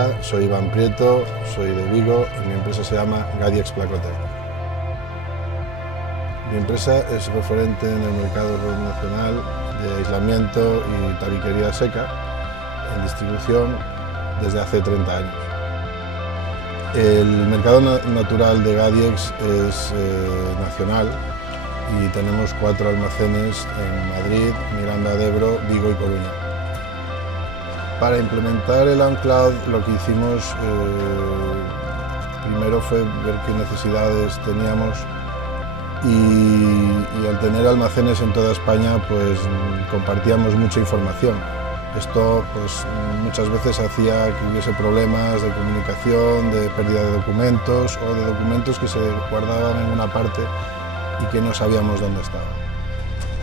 Hola, soy Iván Prieto, soy de Vigo y mi empresa se llama Gadiex Placotec. Mi empresa es referente en el mercado nacional de aislamiento y tabiquería seca en distribución desde hace 30 años. El mercado natural de Gadiex es nacional y tenemos 4 almacenes en Madrid, Miranda de Ebro, Vigo y Coruña. Para implementar el OnCloud lo que hicimos primero fue ver qué necesidades teníamos y al tener almacenes en toda España pues compartíamos mucha información. Esto pues muchas veces hacía que hubiese problemas de comunicación, de pérdida de documentos o de documentos que se guardaban en una parte y que no sabíamos dónde estaban.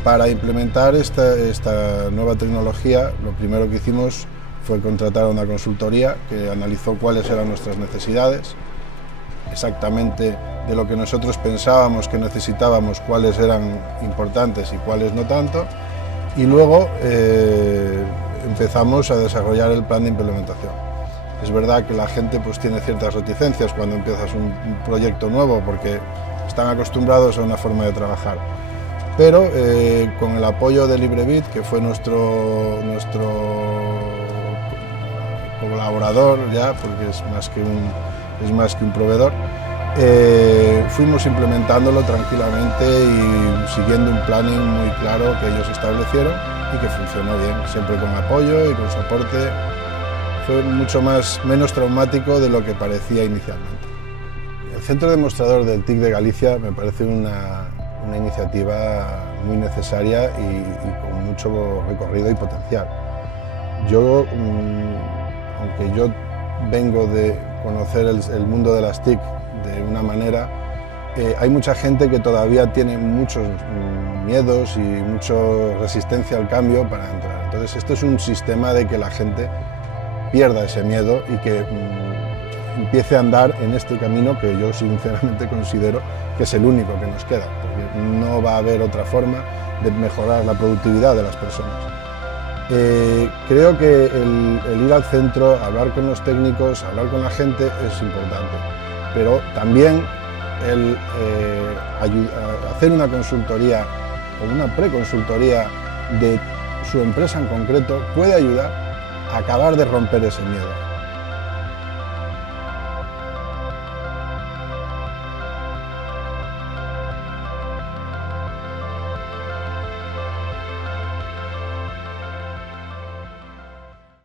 Para implementar esta nueva tecnología lo primero que hicimos fue contratar a una consultoría que analizó cuáles eran nuestras necesidades, exactamente de lo que nosotros pensábamos que necesitábamos, cuáles eran importantes y cuáles no tanto, y luego empezamos a desarrollar el plan de implementación. Es verdad que la gente pues tiene ciertas reticencias cuando empiezas un proyecto nuevo porque están acostumbrados a una forma de trabajar, pero con el apoyo de LibreBit, que fue nuestro colaborador ya, porque es más que un proveedor, fuimos implementándolo tranquilamente y siguiendo un planning muy claro que ellos establecieron y que funcionó bien, siempre con apoyo y con soporte. Fue menos traumático de lo que parecía inicialmente. El Centro Demostrador del TIC de Galicia me parece una iniciativa muy necesaria y con mucho recorrido y potencial. Yo, aunque yo vengo de conocer el mundo de las TIC de una manera, hay mucha gente que todavía tiene muchos miedos y mucha resistencia al cambio para entrar. Entonces esto es un sistema de que la gente pierda ese miedo y que empiece a andar en este camino que yo sinceramente considero que es el único que nos queda, porque no va a haber otra forma de mejorar la productividad de las personas. Creo que el ir al centro, hablar con los técnicos, hablar con la gente es importante, pero también el hacer una consultoría o una preconsultoría de su empresa en concreto puede ayudar a acabar de romper ese miedo.